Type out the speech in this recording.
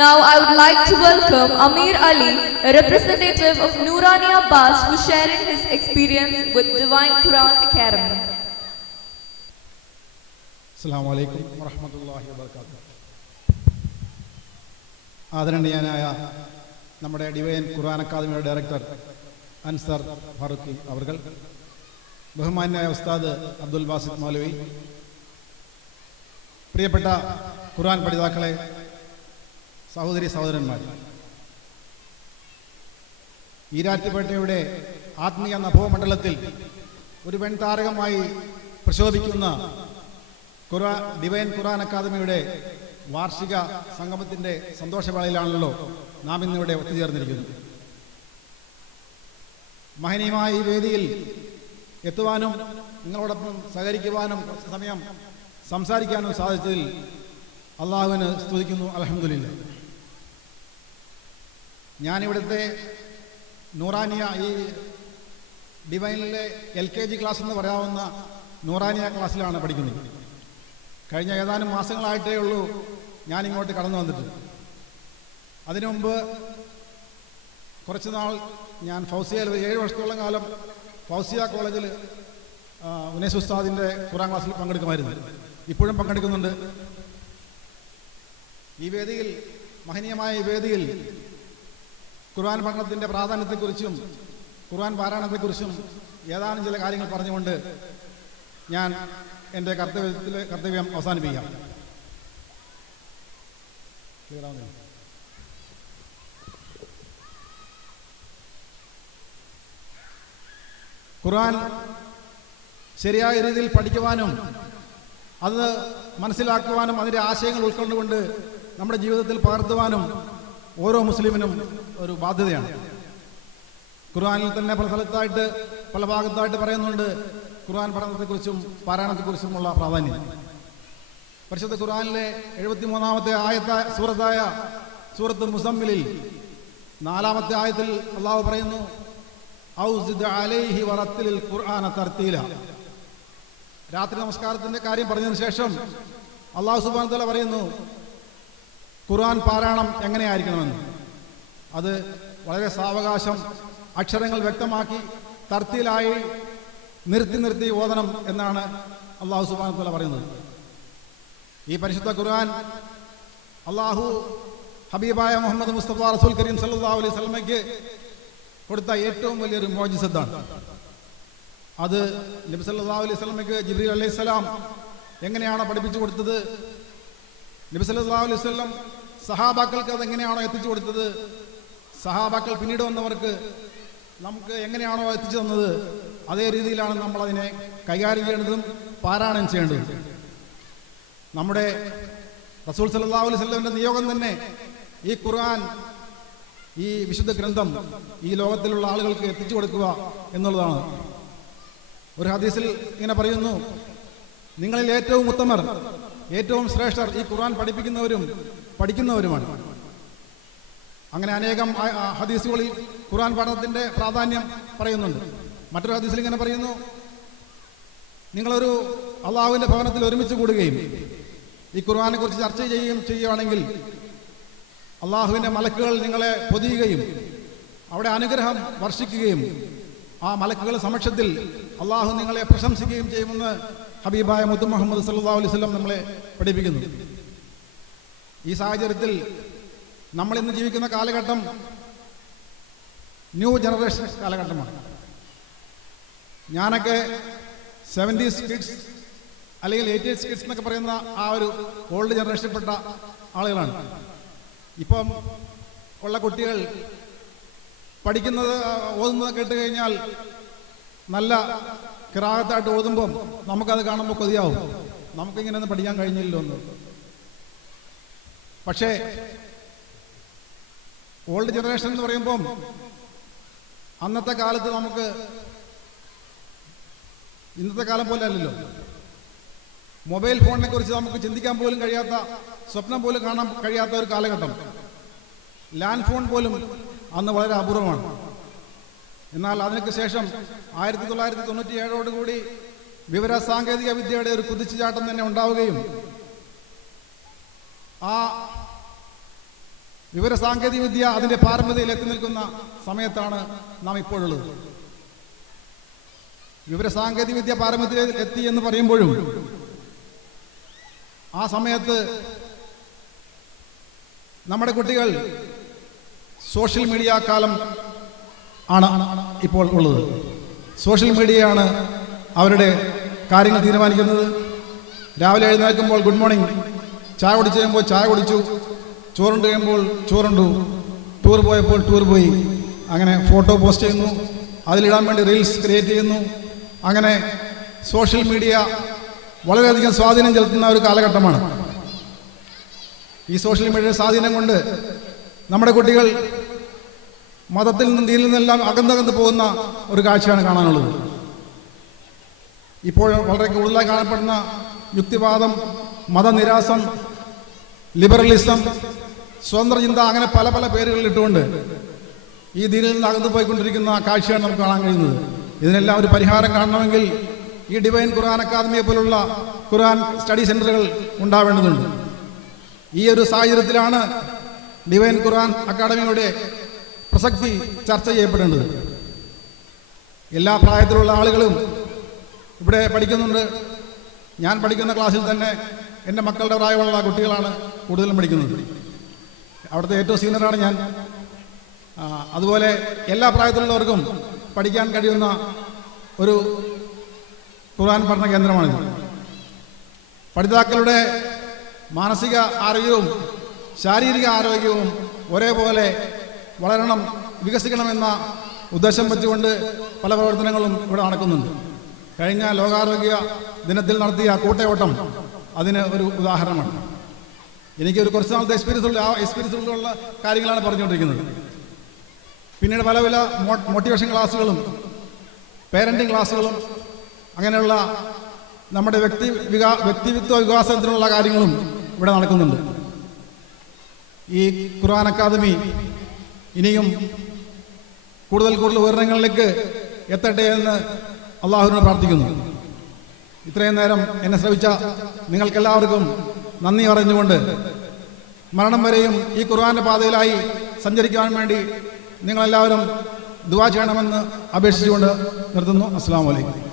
Now I would like to welcome Amir Ali, a representative of Noorania Bas, who is sharing his experience with Divine Quran Academy. Assalamu alaikum wa rahmatullahi wa barakatuh. ആദരണീയനായ നമ്മുടെ divine ഖുർആൻ അക്കാദമിയുടെ director Ansar Farooqui അവർകൾ, ബഹുമാന്യനായ ഉസ്താദ് അബ്ദുൽ ബാസിദ് മൗലവി, പ്രിയപ്പെട്ട ഖുർആൻ പഠിതാക്കളെ, സഹോദരി സഹോദരന്മാർ, ഈരാറ്റുപേട്ടയുടെ ആത്മീയ നഭോമണ്ഡലത്തിൽ ഒരു വെൺതാരകമായി പ്രശോഭിക്കുന്ന ഡിവൈൻ ഖുർആൻ അക്കാദമിയുടെ വാർഷിക സംഗമത്തിൻ്റെ സന്തോഷവേളയിലാണല്ലോ നാം ഇന്നിവിടെ ഒത്തുചേർന്നിരിക്കുന്നത്. മഹനീയമായ ഈ വേദിയിൽ എത്തുവാനും നിങ്ങളോടൊപ്പം സഹകരിക്കുവാനും കുറച്ച് സമയം സംസാരിക്കാനും സാധിച്ചതിൽ അള്ളാഹുവിന് സ്തുതിക്കുന്നു. അൽഹംദുലില്ലാ. ഞാനിവിടുത്തെ നൂറാനിയ, ഈ ഡിവൈനിലെ LKG ക്ലാസ് എന്ന് പറയാവുന്ന നൂറാനിയ ക്ലാസ്സിലാണ് പഠിക്കുന്നത്. കഴിഞ്ഞ ഏതാനും മാസങ്ങളായിട്ടേ ഉള്ളൂ ഞാനിങ്ങോട്ട് കടന്നു വന്നിട്ട്. അതിനു മുമ്പ് കുറച്ച് നാൾ ഞാൻ ഫൗസിയയിൽ 7 വർഷത്തോളം കാലം ഫൗസിയ കോളേജിൽ ഉനൈസ് ഉസ്താദിൻ്റെ ഖുർആൻ ക്ലാസ്സിൽ പങ്കെടുക്കുമായിരുന്നു. ഇപ്പോഴും പങ്കെടുക്കുന്നുണ്ട്. ഈ വേദിയിൽ, മഹനീയമായ ഈ വേദിയിൽ ഖുർആൻ പഠനത്തിൻ്റെ പ്രാധാന്യത്തെക്കുറിച്ചും ഖുർആൻ പാരായണത്തെക്കുറിച്ചും ഏതാനും ചില കാര്യങ്ങൾ പറഞ്ഞുകൊണ്ട് ഞാൻ എൻ്റെ കർത്തവ്യം അവസാനിപ്പിക്കാം. ഖുർആൻ ശരിയായ രീതിയിൽ പഠിക്കുവാനും അത് മനസ്സിലാക്കുവാനും അതിൻ്റെ ആശയങ്ങൾ ഉൾക്കൊണ്ടുകൊണ്ട് നമ്മുടെ ജീവിതത്തിൽ പകർത്തുവാനും ഓരോ മുസ്ലിമിനും ഒരു ബാധ്യതയാണ്. ഖുർആനിൽ തന്നെ പല സ്ഥലത്തായിട്ട്, പല ഭാഗത്തായിട്ട് പറയുന്നുണ്ട് ഖുർആൻ പഠനത്തെക്കുറിച്ചും പാരായണത്തെക്കുറിച്ചുമുള്ള പ്രാധാന്യം. പരിശുദ്ധ ഖുർആനിലെ 73-ാമത്തെ സൂറത്തായ സൂറത്തുൽ മുസമ്മിലിൽ 4-ാമത്തെ ആയത്തിൽ അള്ളാഹു പറയുന്നു, ഔസിദ് അലൈഹി വറത്തിലിൽ ഖുർആന തർത്തീല. രാത്രി നമസ്കാരത്തിന്റെ കാര്യം പറഞ്ഞതിന് ശേഷം അള്ളാഹു സുബ്ഹാനഹു വ തആല പറയുന്നു ഖുർആൻ പാരായണം എങ്ങനെയായിരിക്കണമെന്ന്. അത് വളരെ സാവകാശം അക്ഷരങ്ങൾ വ്യക്തമാക്കി തർത്തീലായി നിർത്തി ഓതണം എന്നാണ് അള്ളാഹു സുബ്ഹാനഹു വ തആല പറയുന്നത്. ഈ പരിശുദ്ധ ഖുർആൻ അള്ളാഹു ഹബീബായ മുഹമ്മദ് മുസ്തഫ റസൂൽ കരീം സല്ലല്ലാഹു അലൈഹി വസല്ലമയ്ക്ക് കൊടുത്ത ഏറ്റവും വലിയൊരു മോജിസത്താണ്. അത് നബി സല്ലല്ലാഹു അലൈഹി വസല്ലമയ്ക്ക് ജിബ്രീൽ അലൈഹിസ്സലാം എങ്ങനെയാണോ പഠിപ്പിച്ചു കൊടുത്തത്, നബി സല്ലല്ലാഹു അലൈഹി വസല്ലം സഹാബാക്കൾക്ക് അതെങ്ങനെയാണോ എത്തിച്ചു കൊടുത്തത്, സഹാബാക്കൾ പിന്നീട് വന്നവർക്ക് നമുക്ക് എങ്ങനെയാണോ എത്തിച്ചു തന്നത്, അതേ രീതിയിലാണ് നമ്മളതിനെ കൈകാര്യം ചെയ്യേണ്ടതും പാരായണം ചെയ്യേണ്ടതും. നമ്മുടെ റസൂൽ സല്ലല്ലാഹു അലൈഹി വസല്ലമിന്റെ നിയോഗം തന്നെ ഈ ഖുർആൻ, ഈ വിശുദ്ധ ഗ്രന്ഥം ഈ ലോകത്തിലുള്ള ആളുകൾക്ക് എത്തിച്ചു കൊടുക്കുക എന്നുള്ളതാണ്. ഒരു ഹദീസിൽ ഇങ്ങനെ പറയുന്നു, നിങ്ങളിൽ ഏറ്റവും ഉത്തമർ, ഏറ്റവും ശ്രേഷ്ഠർ ഈ ഖുർആൻ പഠിപ്പിക്കുന്നവരും പഠിക്കുന്നവരുമാണ്. അങ്ങനെ അനേകം ഹദീസുകളിൽ ഖുർആൻ പഠനത്തിന്റെ പ്രാധാന്യം പറയുന്നുണ്ട്. മറ്റൊരു ഹദീസിൽ ഇങ്ങനെ പറയുന്നു, നിങ്ങളൊരു അള്ളാഹുവിന്റെ ഭവനത്തിൽ ഒരുമിച്ച് കൂടുകയും ഈ ഖുർആനെ കുറിച്ച് ചർച്ച ചെയ്യുകയാണെങ്കിൽ അള്ളാഹുവിന്റെ മലക്കുകൾ നിങ്ങളെ പൊതിയുകയും അവിടെ അനുഗ്രഹം വർഷിക്കുകയും ആ മലക്കുകളുടെ സമക്ഷത്തിൽ അള്ളാഹു നിങ്ങളെ പ്രശംസിക്കുകയും ചെയ്യുമെന്ന് ഹബീബായ മുത്ത് മുഹമ്മദ് സല്ലല്ലാഹു അലൈഹി വസല്ലം നമ്മളെ പഠിപ്പിക്കുന്നു. ഈ സാഹചര്യത്തിൽ നമ്മൾ ഇന്ന് ജീവിക്കുന്ന കാലഘട്ടം ന്യൂ ജനറേഷൻ കാലഘട്ടമാണ്. ഞാനൊക്കെ 70s കിഡ്സ് അല്ലെങ്കിൽ 80s കിഡ്സ് എന്നൊക്കെ പറയുന്ന ആ ഒരു ഓൾഡ് ജനറേഷനിൽപ്പെട്ട ആളുകളാണ്. ഇപ്പം ഉള്ള കുട്ടികൾ പഠിക്കുന്നത്, ഓതുന്നത് കേട്ട് കഴിഞ്ഞാൽ നല്ല ഖിറാഅത്തായിട്ട് ഓതുമ്പം നമുക്കത് കാണുമ്പോൾ കൊതിയാവും, നമുക്കിങ്ങനെയൊന്നും പഠിക്കാൻ കഴിഞ്ഞില്ലല്ലോ എന്ന്. പക്ഷേ ഓൾഡ് ജനറേഷൻ എന്ന് പറയുമ്പം അന്നത്തെ കാലത്ത് നമുക്ക് ഇന്നത്തെ കാലം പോലെ അല്ലല്ലോ. മൊബൈൽ ഫോണിനെ കുറിച്ച് നമുക്ക് ചിന്തിക്കാൻ പോലും കഴിയാത്ത, സ്വപ്നം പോലും കാണാൻ കഴിയാത്ത ഒരു കാലഘട്ടം. ലാൻഡ് ഫോൺ പോലും അന്ന് വളരെ അപൂർവമാണ്. എന്നാൽ അതിനൊക്കെ ശേഷം 1997 വിവര സാങ്കേതിക വിദ്യയുടെ ഒരു കുതിച്ചുചാട്ടം തന്നെ ഉണ്ടാവുകയും ആ വിവരസാങ്കേതിക വിദ്യ അതിൻ്റെ പാരമ്യതയിൽ എത്തി നിൽക്കുന്ന സമയത്താണ് നാം ഇപ്പോഴുള്ളത്. വിവരസാങ്കേതിക വിദ്യ പാരമ്യതയിൽ എത്തി എന്ന് പറയുമ്പോഴും ആ സമയത്ത് നമ്മുടെ കുട്ടികൾ സോഷ്യൽ മീഡിയ കാലം ആണ് ഇപ്പോൾ ഉള്ളത്. സോഷ്യൽ മീഡിയയാണ് അവരുടെ കാര്യങ്ങൾ തീരുമാനിക്കുന്നത്. രാവിലെ എഴുന്നേൽക്കുമ്പോൾ ഗുഡ് മോർണിംഗ്, ചായ കുടിച്ച് കഴിയുമ്പോൾ ചായ കുടിച്ചു, ചോറുണ്ട് കഴിയുമ്പോൾ ചോറുണ്ടു, ടൂർ പോയപ്പോൾ ടൂർ പോയി, അങ്ങനെ ഫോട്ടോ പോസ്റ്റ് ചെയ്യുന്നു, അതിലിടാൻ വേണ്ടി റീൽസ് ക്രിയേറ്റ് ചെയ്യുന്നു. അങ്ങനെ സോഷ്യൽ മീഡിയ വളരെയധികം സ്വാധീനം ചെലുത്തുന്ന ഒരു കാലഘട്ടമാണ്. ഈ സോഷ്യൽ മീഡിയ സ്വാധീനം കൊണ്ട് നമ്മുടെ കുട്ടികൾ മതത്തിൽ നിന്നും ദീനിൽ നിന്നെല്ലാം അകന്നകന്ന് പോകുന്ന ഒരു കാഴ്ചയാണ് കാണാനുള്ളത്. ഇപ്പോൾ വളരെ കൂടുതലായി കാണപ്പെടുന്ന യുക്തിവാദം, മതനിരാസം, ലിബറലിസം, സ്വതന്ത്ര ചിന്ത, അങ്ങനെ പല പല പേരുകളിൽ ഇട്ടുകൊണ്ട് ഈ ദീനിൽ നിന്ന് അകന്നു പോയിക്കൊണ്ടിരിക്കുന്ന കാഴ്ചയാണ് നമുക്ക് കാണാൻ കഴിയുന്നത്. ഇതിനെല്ലാം ഒരു പരിഹാരം കാണണമെങ്കിൽ ഈ ഡിവൈൻ ഖുർആൻ അക്കാദമിയെ പോലുള്ള ഖുർആൻ സ്റ്റഡി സെൻ്ററുകൾ ഉണ്ടാവേണ്ടതുണ്ട്. ഈ ഒരു സാഹചര്യത്തിലാണ് ഡിവൈൻ ഖുർആൻ അക്കാദമിയുടെ പ്രസക്തി ചർച്ച ചെയ്യപ്പെടേണ്ടത്. എല്ലാ പ്രായത്തിലുള്ള ആളുകളും ഇവിടെ പഠിക്കുന്നുണ്ട്. ഞാൻ പഠിക്കുന്ന ക്ലാസ്സിൽ തന്നെ എൻ്റെ മക്കളുടെ പ്രായമുള്ള കുട്ടികളാണ് കൂടുതലും പഠിക്കുന്നത്. അവിടുത്തെ ഏറ്റവും സീനിയറാണ് ഞാൻ. അതുപോലെ എല്ലാ പ്രായത്തിലുള്ളവർക്കും പഠിക്കാൻ കഴിയുന്ന ഒരു ഖുർആൻ പഠന കേന്ദ്രമാണിത്. പഠിതാക്കളുടെ മാനസിക ആരോഗ്യവും ശാരീരിക ആരോഗ്യവും ഒരേപോലെ വളരണം, വികസിക്കണമെന്ന ഉദ്ദേശം വെച്ചുകൊണ്ട് പല പ്രവർത്തനങ്ങളും ഇവിടെ നടക്കുന്നുണ്ട്. കഴിഞ്ഞ ലോകാരോഗ്യ ദിനത്തിൽ നടത്തിയ കൂട്ടയോട്ടം അതിന് ഒരു ഉദാഹരണമാണ്. എനിക്കൊരു കുറച്ച് നാളത്തെ എക്സ്പീരിയൻസുള്ള കാര്യങ്ങളാണ് പറഞ്ഞുകൊണ്ടിരിക്കുന്നത്. പിന്നീട് പല പല മോട്ടിവേഷൻ ക്ലാസ്സുകളും പേരൻറ്റിങ് ക്ലാസ്സുകളും അങ്ങനെയുള്ള നമ്മുടെ വ്യക്തിത്വ വികാസത്തിനുള്ള കാര്യങ്ങളും ഇവിടെ നടക്കുന്നുണ്ട്. ഈ ഖുർആൻ അക്കാദമി ഇനിയും കൂടുതൽ ഉയരങ്ങളിലേക്ക് എത്തട്ടെ എന്ന് അള്ളാഹുവിനോട് പ്രാർത്ഥിക്കുന്നു. ഇത്രയും നേരം എന്നെ ശ്രവിച്ച നിങ്ങൾക്കെല്ലാവർക്കും നന്ദി പറഞ്ഞുകൊണ്ട് മരണം വരെയും ഈ ഖുർആന്റെ പാതയിലായി സഞ്ചരിക്കാൻ വേണ്ടി നിങ്ങളെല്ലാവരും ദുആ ചെയ്യണമെന്ന് അപേക്ഷിച്ചുകൊണ്ട് നിർത്തുന്നു. അസ്സലാമു അലൈക്കും.